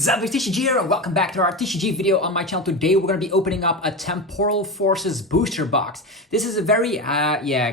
it's Zap TCG here, and welcome back to our TCG video on my channel. Today we're going to be opening up a Temporal Forces Booster Box. This is a very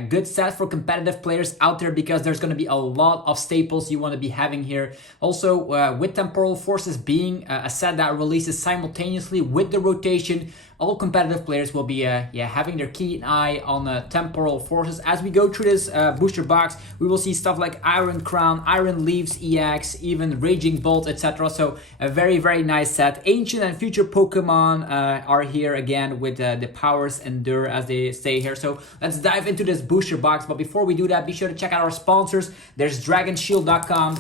good set for competitive players out there because there's going to be a lot of staples you want to be having here. Also, with Temporal Forces being a set that releases simultaneously with the rotation, all competitive players will be having their keen eye on Temporal Forces. As we go through this booster box, we will see stuff like Iron Crown, Iron Leaves EX, even Raging Bolt, etc. So a very, very nice set. Ancient and future Pokemon are here again with the powers endure, as they say here. So let's dive into this booster box. But before we do that, be sure to check out our sponsors. There's DragonShield.com.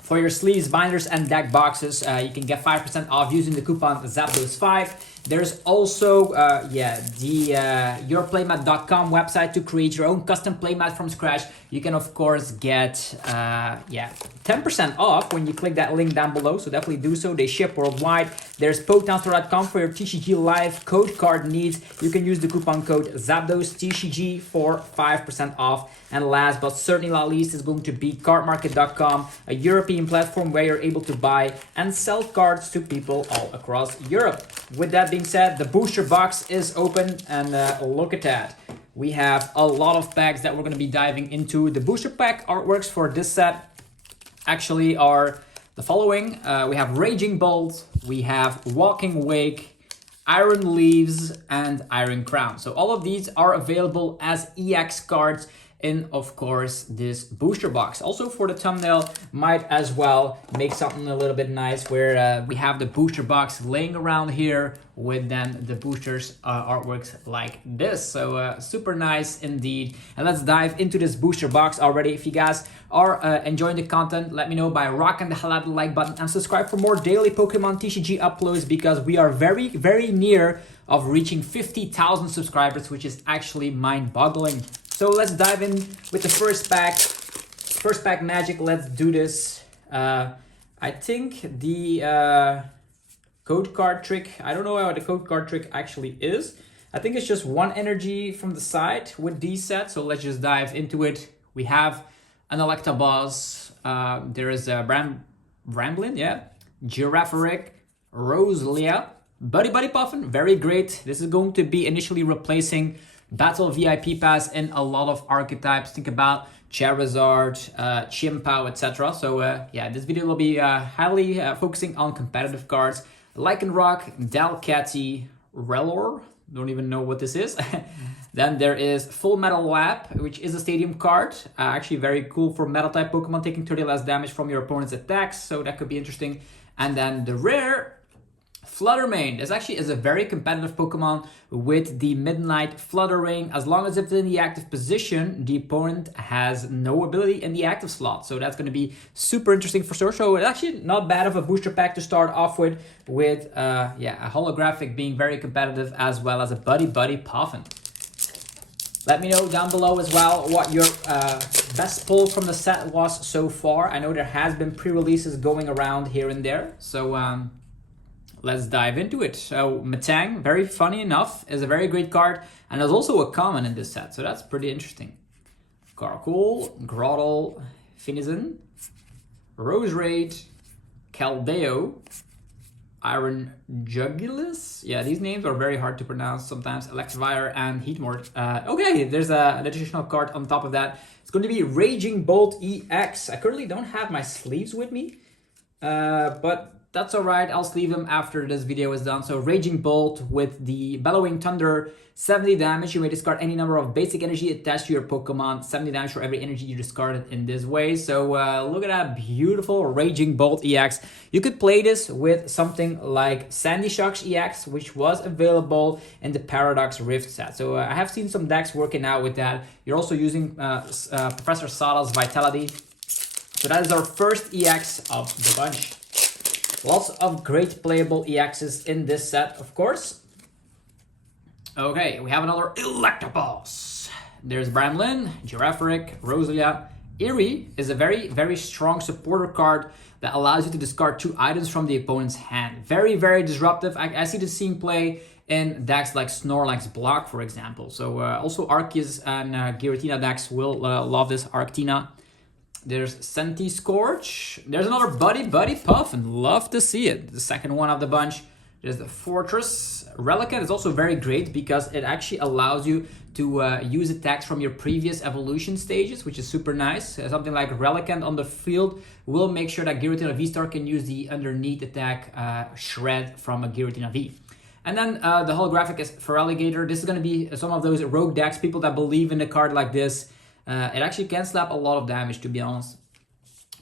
For your sleeves, binders, and deck boxes, you can get 5% off using the coupon ZAPDOS5. There's also yourplaymat.com website to create your own custom playmat from scratch. You can of course get 10% off when you click that link down below, so definitely do so. They ship worldwide. There's PokemonStore.com for your TCG Live code card needs. You can use the coupon code ZAPDOSTCG for 5% off. And last but certainly not least is going to be CARDMARKET.com, a European platform where you're able to buy and sell cards to people all across Europe. With that being said, the booster box is open, and look at that. We have a lot of packs that we're going to be diving into. The booster pack artworks for this set actually are the following. We have Raging Bolt, we have Walking Wake, Iron Leaves, and Iron Crown. So all of these are available as EX cards in, of course, this booster box. Also for the thumbnail, might as well make something a little bit nice where we have the booster box laying around here with then the boosters artworks like this. So super nice indeed. And let's dive into this booster box already. If you guys are enjoying the content, let me know by rocking the hell out of the like button and subscribe for more daily Pokemon TCG uploads, because we are very, very near of reaching 50,000 subscribers, which is actually mind-boggling. So let's dive in with the first pack. First pack magic, let's do this. I think the code card trick, I don't know what the code card trick actually is. I think it's just one energy from the side with these sets. So let's just dive into it. We have an Electabuzz. There is a Ramblin, Girafarig, Roselia, Buddy-Buddy Poffin, very great. This is going to be initially replacing Battle VIP Pass in a lot of archetypes. Think about Charizard, chien-pao, etc. So this video will be highly focusing on competitive cards. Lycanroc, Delcatty, Relor, don't even know what this is. Then there is Full Metal Lab, which is a stadium card. Actually very cool for metal type Pokemon, taking 30 less damage from your opponent's attacks. So that could be interesting. And then the rare Flutter Mane. This actually is a very competitive Pokemon with the Midnight Fluttering. As long as it's in the active position, the opponent has no ability in the active slot. So that's going to be super interesting for sure. So it's actually not bad of a booster pack to start off with a holographic being very competitive, as well as a Buddy-Buddy Poffin. Let me know down below as well what your best pull from the set was so far. I know there has been pre-releases going around here and there. So let's dive into it. So Metang, very funny enough, is a very great card, and there's also a common in this set, so that's pretty interesting. Carcool, Grottle, Finizen, Roserade, Caldeo, Iron Jugulus. Yeah, these names are very hard to pronounce sometimes. Electivire and Heatmort. Okay, there's an additional card on top of that. It's going to be Raging Bolt EX. I currently don't have my sleeves with me, but that's all right. I'll sleeve them after this video is done. So Raging Bolt with the Bellowing Thunder, 70 damage. You may discard any number of basic energy attached to your Pokemon. 70 damage for every energy you discarded in this way. So look at that beautiful Raging Bolt EX. You could play this with something like Sandy Shocks EX, which was available in the Paradox Rift set. So I have seen some decks working out with that. You're also using Professor Sada's Vitality. So that is our first EX of the bunch. Lots of great playable EXs in this set, of course. Okay, we have another Electabuzz. There's Bramblin, Girafarig, Roselia. Eerie is a very, very strong supporter card that allows you to discard 2 items from the opponent's hand. Very, very disruptive. I see this scene play in decks like Snorlax Block, for example. So also Arceus and Giratina decks will love this. Arctina. There's Senti Scorch. There's another Buddy-Buddy Poffin. Love to see it. The second one of the bunch. There's the Fortress. Relicanth is also very great because it actually allows you to use attacks from your previous evolution stages, which is super nice. Something like Relicanth on the field will make sure that Giratina V-Star can use the underneath attack Shred from a Giratina V. And then the holographic is Feraligatr. This is going to be some of those rogue decks, people that believe in a card like this. It actually can slap a lot of damage, to be honest.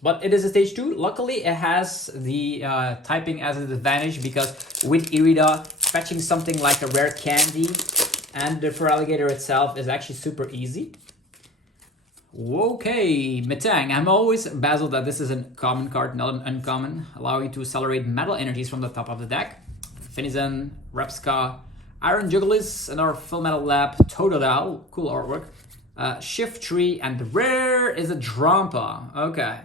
But it is a stage 2. Luckily, it has the typing as an advantage because with Irida, fetching something like a rare candy and the Feraligatr itself is actually super easy. Okay, Metang. I'm always baffled that this is a common card, not an uncommon, allowing you to accelerate metal energies from the top of the deck. Finizen, Repska, Iron Jugglis, another Full Metal Lab, Totodile, cool artwork. Shift Tree, and the rare is a Drampa. Okay.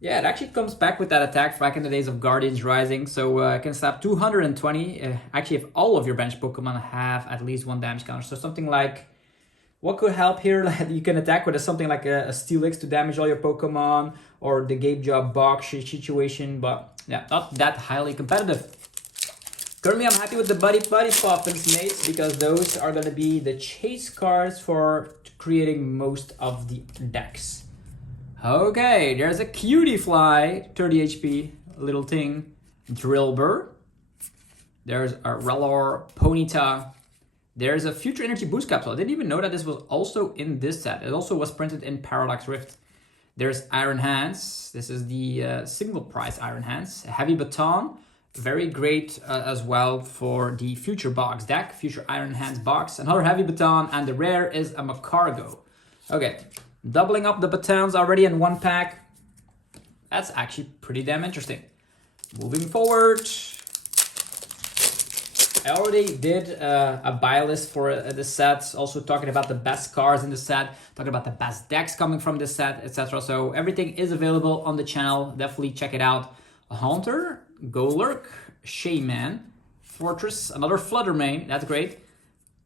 Yeah, it actually comes back with that attack back in the days of Guardians Rising, so it can slap 220. Actually, if all of your bench Pokemon have at least 1 damage counter, so something like, what could help here? You can attack with something like a Steelix to damage all your Pokemon, or the Gabe Job box situation, but yeah, not that highly competitive. Currently, I'm happy with the Buddy-Buddy Poffins, mates, because those are going to be the chase cards for creating most of the decks. Okay, there's a Cutie Fly, 30 HP, little thing. Drillbur. There's a Rellor, Ponyta. There's a Future Energy Boost Capsule. I didn't even know that this was also in this set. It also was printed in Parallax Rift. There's Iron Hands. This is the single price Iron Hands. Heavy Baton. Very great as well for the Future Box deck. Future Iron Hands box. Another Heavy Baton. And the rare is a Macargo. Okay. Doubling up the batons already in 1 pack. That's actually pretty damn interesting. Moving forward. I already did a buy list for the sets. Also talking about the best cards in the set. Talking about the best decks coming from this set, etc. So everything is available on the channel. Definitely check it out. A Haunter, Golurk, Shaman, Fortress, another Flutter Mane. That's great.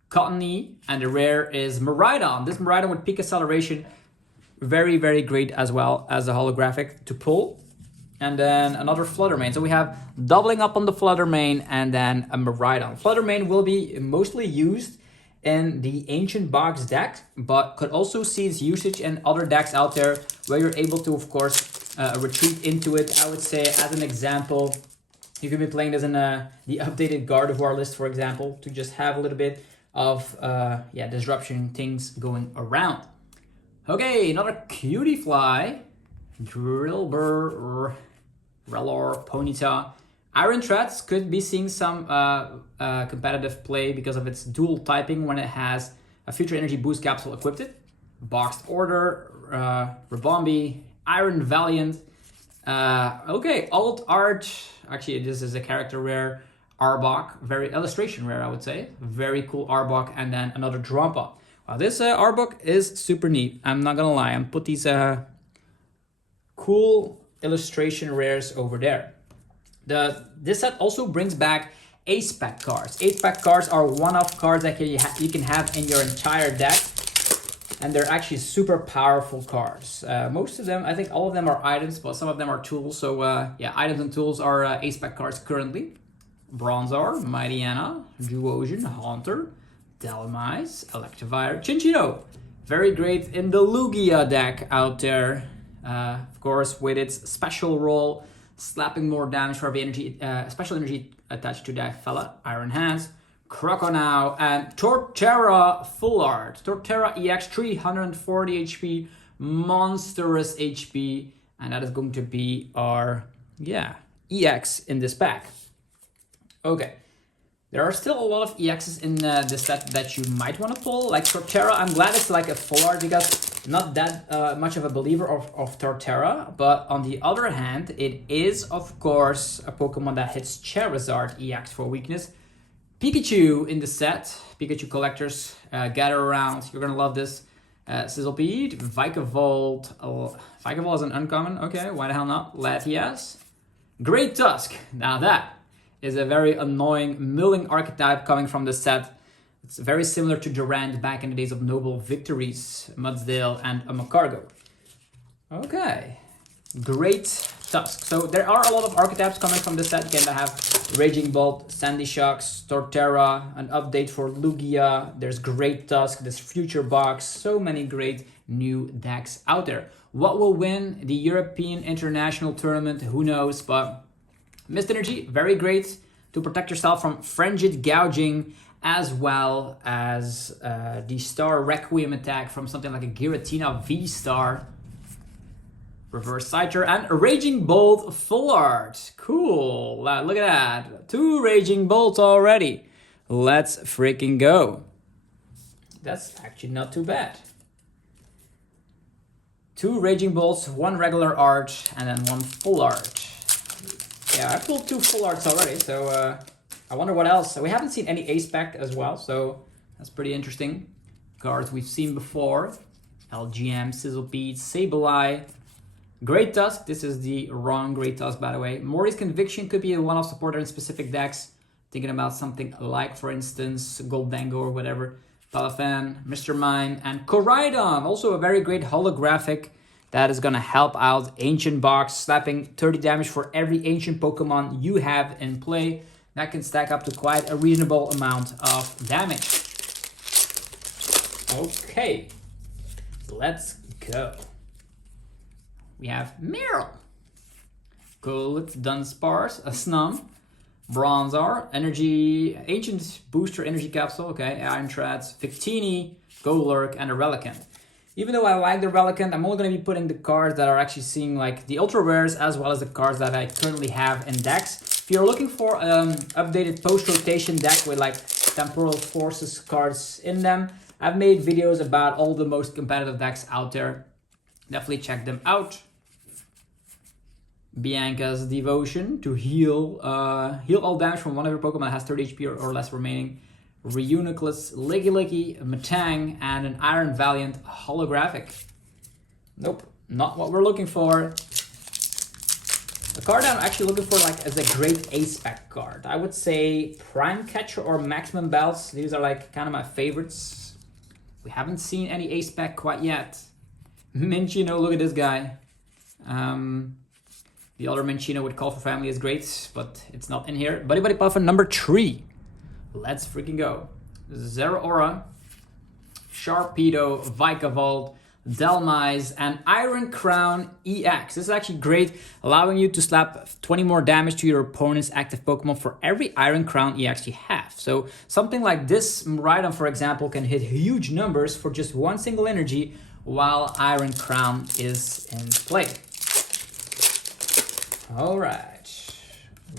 Cottony, and the rare is Miraidon. This Miraidon with peak acceleration. Very, very great as well as a holographic to pull. And then another Flutter Mane. So we have doubling up on the Flutter Mane and then a Miraidon. Flutter Mane will be mostly used in the Ancient Box deck, but could also see its usage in other decks out there where you're able to, of course, retreat into it. I would say, as an example, you could be playing this in the updated Gardevoir list, for example, to just have a little bit of disruption things going around. Okay, another Cutie Fly, Drillbur, Rellor, Ponyta. Iron Threads could be seeing some competitive play because of its dual typing when it has a Future Energy Boost Capsule equipped. Boxed Order, Rabombi, Iron Valiant. Okay, Alt Art. Actually, this is a character rare. Arbok, very illustration rare, I would say. Very cool Arbok, and then another Drampa. Wow, this Arbok is super neat. I'm not gonna lie. I'm put these cool illustration rares over there. This set also brings back ACE SPEC cards. ACE SPEC cards are one-off cards that you can have in your entire deck, and they're actually super powerful cards. Most of them, I think all of them are items, but some of them are tools. So yeah, items and tools are ACE SPEC cards currently. Bronzor, Mightyena, Duosion, Haunter, Dhelmise, Electivire, Chinchino. Very great in the Lugia deck out there. Of course, with its special role, slapping more damage for every energy, special energy attached to that fella. Iron Hands, Croconaw, and Torterra Full Art. Torterra EX, 340 HP, monstrous HP, and that is going to be our, EX in this pack. Okay. There are still a lot of EXs in this set that you might want to pull, like Torterra. I'm glad it's like a full art because I'm not that much of a believer of Torterra. But on the other hand, it is, of course, a Pokemon that hits Charizard EX for weakness. Pikachu in the set. Pikachu collectors, gather around. You're going to love this. Sizzlebead, Vikavolt. Vikavolt is an uncommon. Okay, why the hell not? Latias. Great Tusk. Now that is a very annoying milling archetype coming from the set. It's very similar to Durant back in the days of Noble Victories, Mudsdale, and Amacargo. Okay, great Tusk. So there are a lot of archetypes coming from this set. You can have Raging Bolt, Sandy Shocks, Torterra, an update for Lugia. There's Great Tusk, there's Future Box. So many great new decks out there. What will win the European International Tournament? Who knows? But Mist Energy, very great to protect yourself from Frenzied Gouging, as well as the Star Requiem attack from something like a Giratina V-Star. Reverse Scyther and Raging Bolt Full Art. Cool. Look at that. 2 Raging Bolts already. Let's freaking go. That's actually not too bad. 2 Raging Bolts, 1 regular art, and then 1 full art. Yeah, I pulled 2 full arts already, so I wonder what else. So we haven't seen any ACE SPEC as well, so that's pretty interesting. Cards we've seen before. LGM, Sizzlebeat, Sableye. Great Tusk, this is the wrong Great Tusk, by the way. Morty's Conviction could be a one-off supporter in specific decks. Thinking about something like, for instance, Goldango or whatever. Palafan, Mr. Mime, and Miraidon, also a very great holographic that is going to help out Ancient Box, slapping 30 damage for every Ancient Pokemon you have in play. That can stack up to quite a reasonable amount of damage. Okay, let's go. We have Meryl, Golett, Dunsparce, a Snum, Bronzor, Energy, Ancient Booster Energy Capsule, okay, Iron Treads, Victini, Golurk, and a Relicanth. Even though I like the Relicanth, I'm only going to be putting the cards that are actually seeing like the Ultra Rares as well as the cards that I currently have in decks. If you're looking for an updated post-rotation deck with like Temporal Forces cards in them, I've made videos about all the most competitive decks out there. Definitely check them out. Bianca's Devotion to heal all damage from one of your Pokemon that has 30 HP or less remaining. Reuniclus, Licky, Metang, and an Iron Valiant holographic. Nope, not what we're looking for. The card I'm actually looking for like is a great ACE SPEC card. I would say Prime Catcher or Maximum Belts. These are like kind of my favorites. We haven't seen any ACE SPEC quite yet. Minchino, look at this guy. The other Minchino with Call for Family is great, but it's not in here. Buddy-Buddy Poffin number 3. Let's freaking go. Zeraora, Sharpedo, Vikavolt, Delmise, and Iron Crown EX. This is actually great, allowing you to slap 20 more damage to your opponent's active Pokemon for every Iron Crown EX you have. So something like this Miraidon, for example, can hit huge numbers for just 1 single energy while Iron Crown is in play. All right,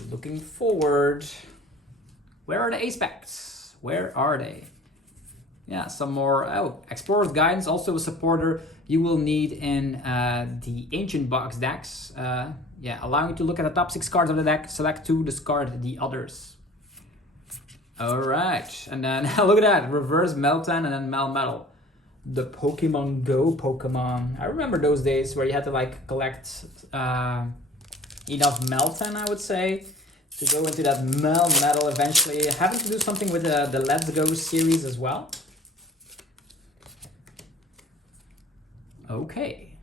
looking forward. Where are the ACE SPECs? Where are they? Yeah, some more. Oh, Explorer's Guidance, also a supporter you will need in the Ancient Box decks. Yeah, allowing you to look at the top 6 cards of the deck, select 2, discard the others. All right, and then look at that, Reverse Meltan and then Melmetal. The Pokemon Go Pokemon. I remember those days where you had to like collect enough Meltan, I would say, to go into that Melmetal eventually. Having to do something with the Let's Go series as well. Okay.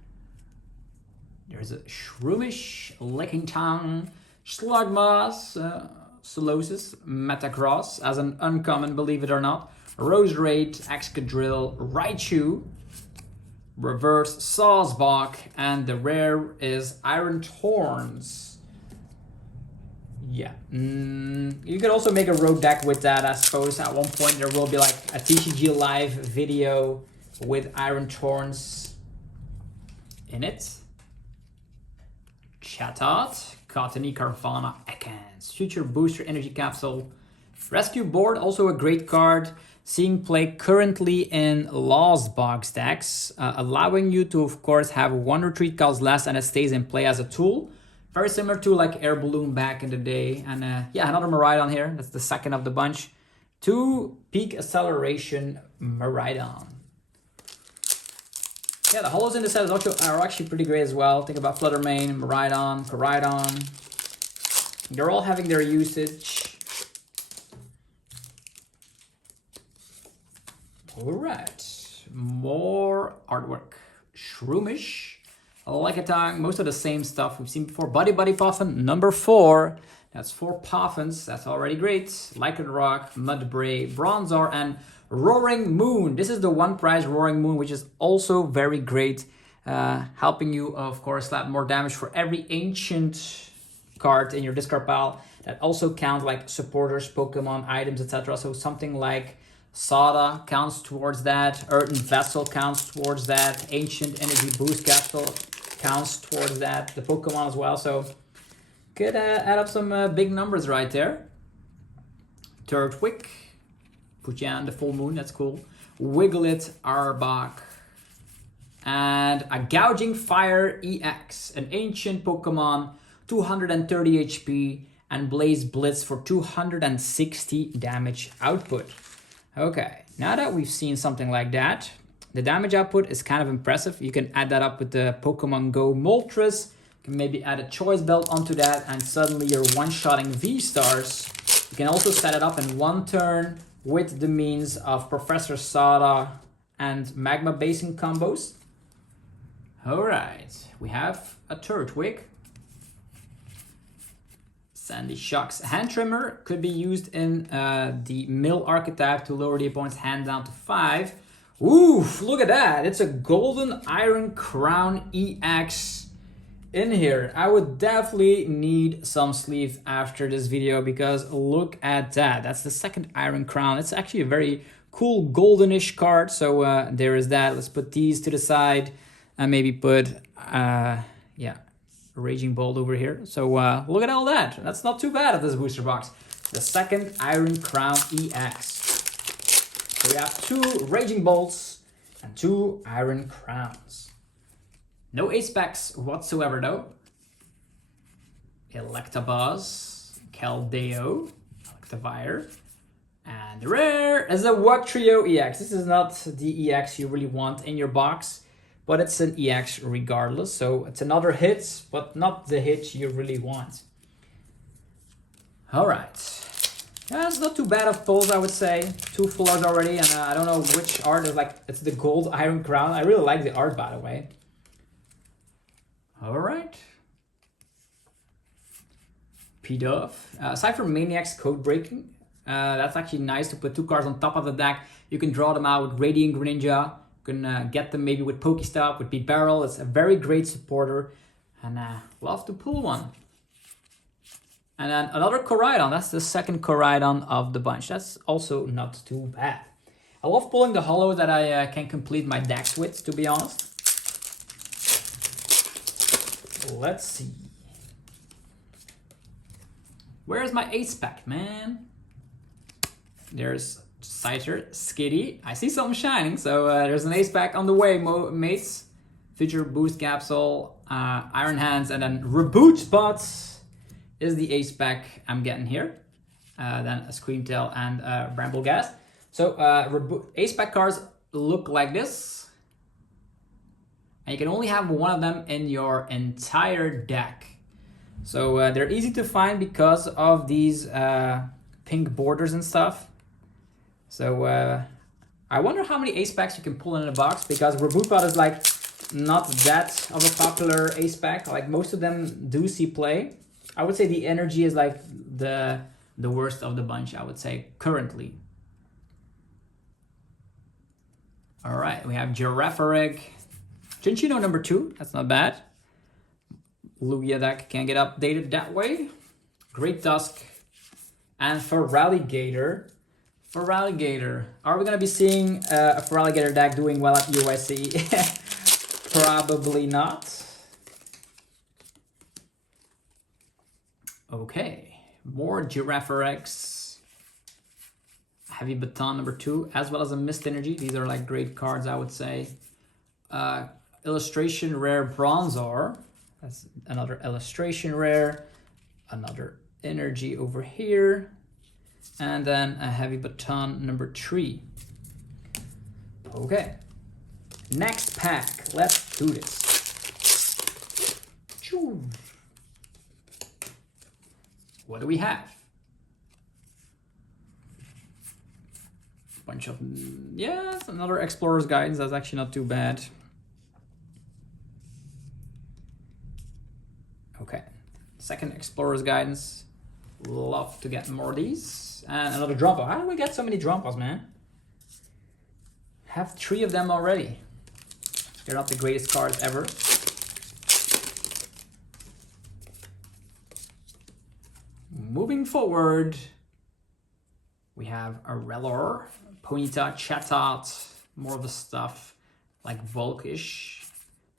There's a Shroomish, Licking Tongue, Slugmas, Solosis, Metagross as an uncommon, believe it or not. Roserade, Excadrill, Raichu, Reverse Sawsbuck, and the rare is Iron Torns. Yeah, you could also make a road deck with that, I suppose. At one point there will be like a TCG live video with Iron Torns in it. Chatot, Cottony, Carvana, Ekans, Future Booster Energy Capsule. Rescue Board, also a great card. Seeing play currently in Lost Box decks, allowing you to, of course, have 1 retreat cost less and it stays in play as a tool. Very similar to like Air Balloon back in the day. And yeah, another Miraidon here. That's the second of the bunch. 2 Peak Acceleration Miraidon. Yeah, the holos in the set are actually pretty great as well. Think about Flutter Mane, Miraidon, Koraidon. They're all having their usage. All right, more artwork. Shroomish, like a tongue, most of the same stuff we've seen before. Buddy-Buddy Poffin, number 4. That's 4 Poffins, that's already great. Like a Rock, Mudbray, Bronzor, and Roaring Moon. This is the one prize Roaring Moon, which is also very great. Helping you, of course, slap more damage for every ancient card in your discard pile. That also count like supporters, Pokemon, items, etc. So something like Sada counts towards that, Earthen Vessel counts towards that, Ancient Energy Boost Capsule counts towards that, the Pokemon as well. So could add up some big numbers right there. Turtwig, put you on the full moon, that's cool. Wigglet, Arbok, and a Gouging Fire EX, an ancient Pokemon, 230 HP, and Blaze Blitz for 260 damage output. Okay, now that we've seen something like that, the damage output is kind of impressive. You can add that up with the Pokemon Go Moltres. You can maybe add a Choice Belt onto that, and suddenly you're one-shotting V-Stars. You can also set it up in one turn with the means of Professor Sada and Magma Basing combos. All right, we have a Turtwig. Sandy Shock's Hand Trimmer could be used in the Mill archetype to lower the opponent's hand down to 5. Oof, look at that. It's a Golden Iron Crown EX in here. I would definitely need some sleeves after this video because look at that. That's the second Iron Crown. It's actually a very cool goldenish card. So there is that. Let's put these to the side and maybe put, yeah, Raging Bolt over here. So look at all that. That's not too bad at this booster box. The second Iron Crown EX. So we have 2 Raging Bolts and 2 Iron Crowns. No ACE SPECs whatsoever though. Electabuzz, Keldeo, Electivire, and the rare is a Wugtrio EX. This is not the EX you really want in your box, but it's an EX regardless. So it's another hit, but not the hit you really want. All right. That's not too bad of pulls, I would say. 2 full art already, and I don't know which art is like, it's the gold Iron Crown. I really like the art, by the way. All right. P-Dove. Aside from Maniac's Code Breaking, that's actually nice to put 2 cards on top of the deck. You can draw them out with Radiant Greninja. You can get them maybe with Pokestop, with Barrel. It's a very great supporter, and love to pull one. And then another Koraidon. That's the second Koraidon of the bunch. That's also not too bad. I love pulling the holos that I can complete my decks with, to be honest. Let's see. Where's my ACE SPEC, man? There's Scyther, Skitty. I see something shining, so there's an ACE SPEC on the way, mates. Future Boost Capsule, Iron Hands, and then Reboot Spots is the ACE SPEC I'm getting here. Then a Screamtail and Brambleghast. So ACE SPEC cards look like this. And you can only have one of them in your entire deck. So they're easy to find because of these pink borders and stuff. So I wonder how many ACE SPECs you can pull in a box, because Reboot Pod is like not that of a popular ACE SPEC. Like most of them do see play. I would say the energy is like the worst of the bunch, I would say, currently. All right, we have Girafarig. Chinchino number 2, that's not bad. Lugia deck can get updated that way. Great Tusk. And Feraligatr. Feraligatr. Are we going to be seeing a Feraligatr deck doing well at USC? Probably not. Okay, more Girafarex. Heavy Baton number 2, as well as a Mist Energy. These are like great cards, I would say. Illustration Rare Bronzor. That's another Illustration Rare. Another Energy over here. And then a Heavy Baton number 3. Okay. Next pack. Let's do this. Choo. What do we have? Bunch of, yeah, it's another Explorer's Guidance. That's actually not too bad. Okay, second Explorer's Guidance. Love to get more of these. And another Drop Off. How do we get so many Drop Offs, man? Have 3 of them already. They're not the greatest cards ever. Moving forward, we have a Rellor, Ponyta, Chatot, more of the stuff like Volkish,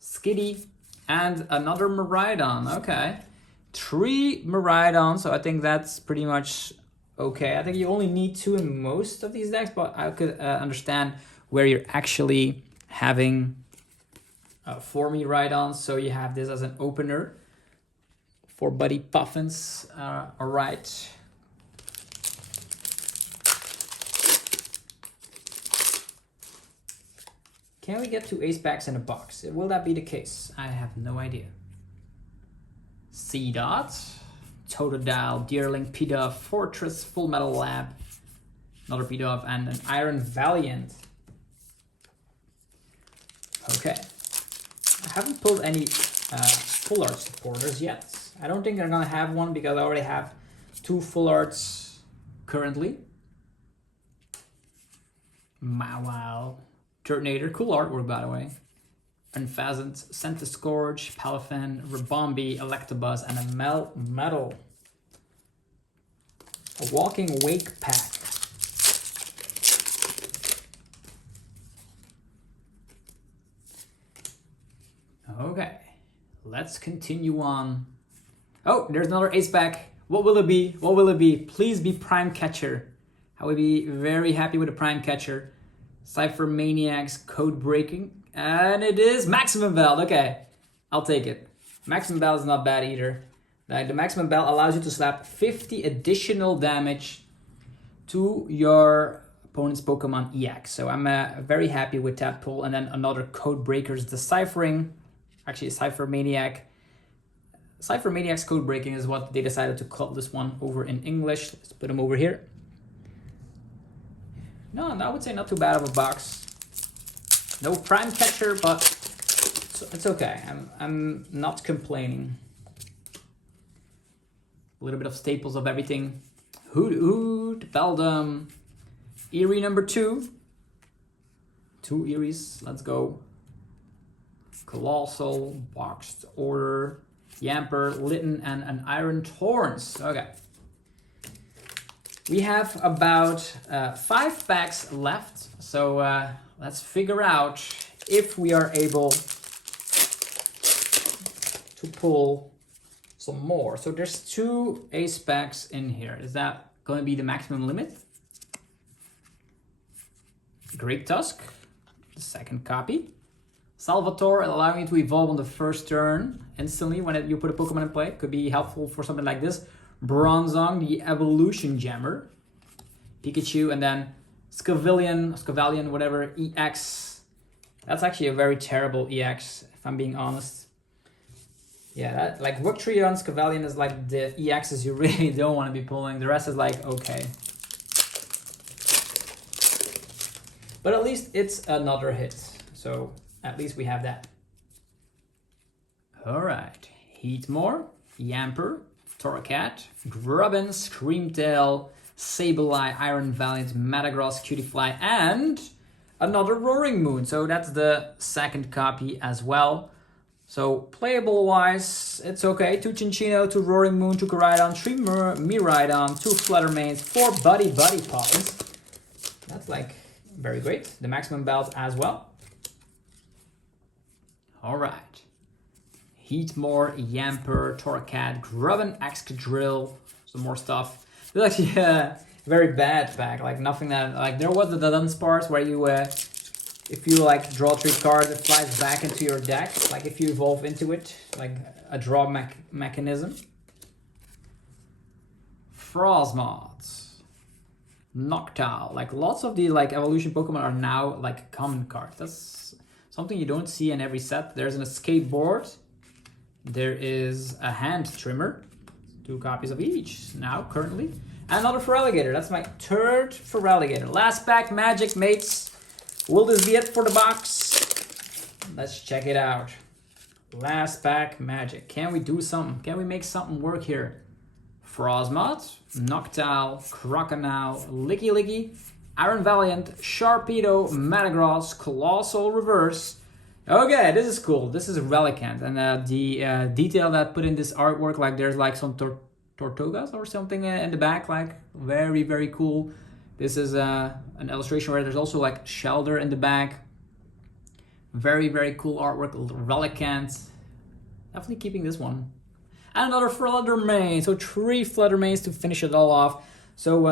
Skitty, and another Miraidon. Okay, 3 Miraidon, so I think that's pretty much okay. I think you only need 2 in most of these decks, but I could understand where you're actually having 4 Miraidons, so you have this as an opener for Buddy Poffins. All right. Can we get 2 ACE SPECs in a box? Will that be the case? I have no idea. C-Dot, Totodile, Deerling, Pidove, Fortress, Full Metal Lab, another Pidove, and an Iron Valiant. Okay. I haven't pulled any full art supporters yet. I don't think I'm gonna have one because I already have 2 full arts currently. Mawile, Turtonator, cool artwork by the way. Unfastened, Centiscourge, Palafin, Ribombee, Electabuzz, and a Metal. A Walking Wake pack. Okay, let's continue on. Oh, there's another ACE SPEC. What will it be? What will it be? Please be Prime Catcher. I would be very happy with a Prime Catcher. Cypher Maniacs, Code Breaking. And it is Maximum Belt. Okay, I'll take it. Maximum Belt is not bad either. The Maximum Belt allows you to slap 50 additional damage to your opponent's Pokemon EX. So I'm very happy with that pull. And then another Code Breakers Deciphering. Actually, Cypher Maniac. Cypher Maniac's Code Breaking is what they decided to call this one over in English. Let's put them over here. No, I would say not too bad of a box. No Prime Catcher, but it's okay. I'm not complaining. A little bit of staples of everything. Hoot, Beldum, Eerie number 2. 2 Eries, let's go. Colossal, Boxed Order, Yamper, Litten, and an Iron Torrents. Okay. We have about 5 packs left, so let's figure out if we are able to pull some more. So there's 2 ACE SPECs in here. Is that going to be the maximum limit? Great Tusk, the second copy. Salvatore, allowing you to evolve on the first turn instantly when you put a Pokemon in play. Could be helpful for something like this. Bronzong, the Evolution Jammer. Pikachu, and then Scavalion, whatever, EX. That's actually a very terrible EX, if I'm being honest. Yeah, that, like Wugtrio and Scavalion is like the EXs you really don't want to be pulling. The rest is like, okay. But at least it's another hit. So at least we have that. All right. Heatmore, Yamper, Torracat, Grubbin, Screamtail, Sableye, Iron Valiant, Metagross, Cutiefly, and another Roaring Moon. So that's the second copy as well. So playable wise, it's okay. 2 Chinchino, 2 Roaring Moon, 2 Koraidon, 3 Miraidon, 2 Flutter Manes, 4 Buddy-Buddy Poffins. That's like very great. The Maximum Belt as well. All right. Heatmore, Yamper, Torracat, Grubbin, Excadrill, some more stuff. It's actually a very bad pack, like nothing that, like there was the Dunsparce where you, if you like draw 3 cards, it flies back into your deck, like if you evolve into it, like a draw mechanism. Frosmoth, Noctowl, like lots of these like evolution Pokemon are now like common cards. That's something you don't see in every set. There's an escape board. There is a hand trimmer, 2 copies of each now currently. And another Feraligatr. That's my third Feraligatr. Last pack, Magic mates. Will this be it for the box? Let's check it out. Last pack, Magic. Can we do something? Can we make something work here? Frostmoth, Noctowl, Crocodile, Licky Licky, Iron Valiant, Sharpedo, Metagross, Colossal Reverse. Okay, this is cool. This is Relicanth, and the detail that put in this artwork, like there's like some Tortugas or something in the back, like very, very cool. This is an illustration where there's also like Shelter in the back. Very, very cool artwork. Relicanth. Definitely keeping this one. And another Flutter Mane. So 3 Flutter Manes to finish it all off. So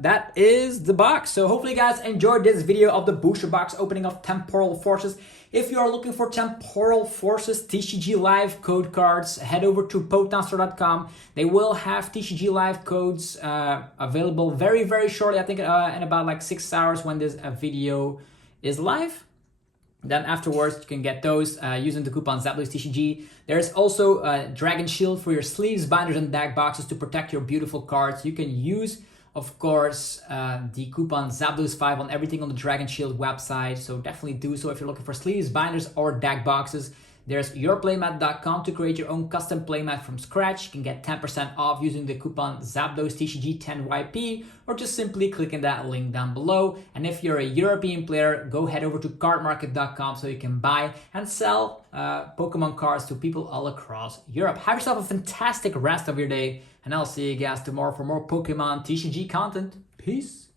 that is the box. So hopefully you guys enjoyed this video of the booster box opening of Temporal Forces. If you are looking for Temporal Forces TCG Live code cards, head over to PokemonStore.com. They will have TCG Live codes available very, very shortly. I think in about like 6 hours when this video is live. Then afterwards, you can get those using the coupon ZapBluesTCG. There's also a Dragon Shield for your sleeves, binders, and deck boxes to protect your beautiful cards. You can use, of course, the coupon ZapBlues5 on everything on the Dragon Shield website. So definitely do so if you're looking for sleeves, binders, or deck boxes. There's yourplaymat.com to create your own custom playmat from scratch. You can get 10% off using the coupon ZapDoseTCG10YP or just simply clicking that link down below. And if you're a European player, go head over to CARDMARKET.com so you can buy and sell Pokemon cards to people all across Europe. Have yourself a fantastic rest of your day, and I'll see you guys tomorrow for more Pokemon TCG content. Peace.